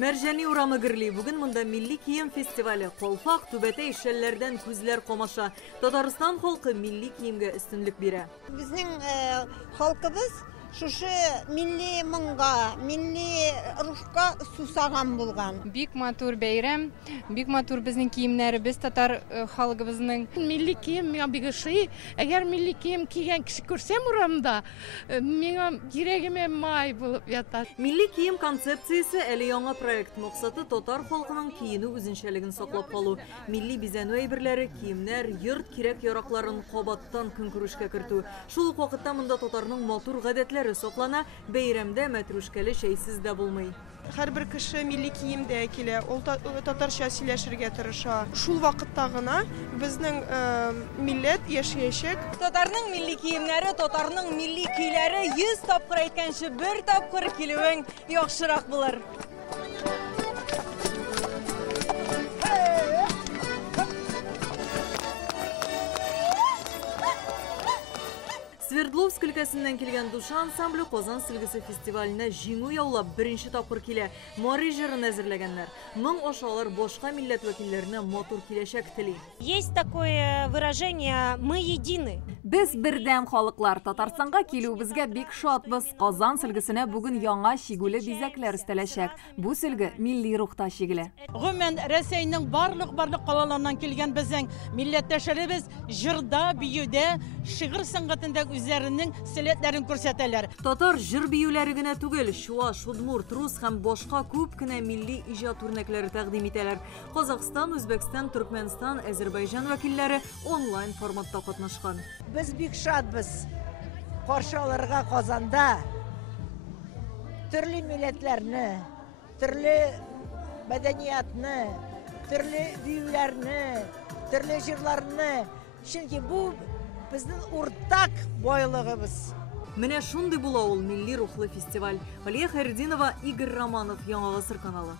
Мәрҗани урамы гөрли. Бүген монда милли кием фестивале. Колфак, түбәтәй шәлләрдән күзләр комаша. Татарстан халкы милли киемгә өстенлек бирә. Безнең халкыбыз шушы милли моңга, милли рухка сусаган булган. Бик матур бәйрәм, бик матур безнең киемнәребез, татар халкыбызның. Милли кием миңа бик ошый. Әгәр милли кием кигән кеше күрсәм урамда, миңа йөрәгемә май булып ята. Милли кием концепциясе әле яңа проект. Максаты татар халкының киену үзенчәлеген саклап калу. Милли бизәнү әйберләре, киемнәр, йорт кирәк-яракларын кабаттан көнкүрешкә кертү. Шул ук вакытта монда татарның матур гадәтләре соклана, бәйрәмдә мәтрүшкәле чәйсез дә булмый. Һәрбер кеше милли киемдә килә, ул татарча сөйләшергә тырыша. Шул вакытта гына безнең милләт яшәячәк. Татарның милли киемнәре, татарның милли көйләре 100 тапкыр әйткәнче 1 тапкыр килүең яхшырак булыр. Свердловск өлкәсеннән килгән душа ансамбле Казан сөлгесе фестиваленә җиңү яулап беренче тапкыр килә. Мари җырын әзерләгәннәр. Моң ашалар башка милләт вәкилләренә матур киләчәк тели. Есть такое выражение «мы едины». Без бердәм халыклар. Татарстанга килүебезгә бик шатбыз. Казан сөлгесенә бүген яңа шигүле бизәкләр өстәләчәк. Бу сөлге милли рухта шигелә. Гомумән Рәсәйнең барлык калаларыннан килгән безнең милләттәшләребез җырда, биюдә, шигырь сәнгатендә үзләренең сәләтләрен күрсәтәләр. Татар җыр биюләре генә түгел, чуаш, удмурт, рус һәм башка күп кенә милли иҗат үрнәкләре тәкъдим итәләр. Казакъстан, Үзбәкстан, Төркмәнстан, Азәрбайҗан вәкилләре онлайн форматта катнашкан. Без бик шатбыз. Каршы алырга Казанда төрле милләтләрне, төрле мәдәниятне, төрле биюләрне, төрле җырларны. Чөнки бу безнең уртак байлыгыбыз. Менә шундый була ул милли рухлы фестиваль. Алия Хайретдинова, Игорь Романов, Яңа Гасыр каналы.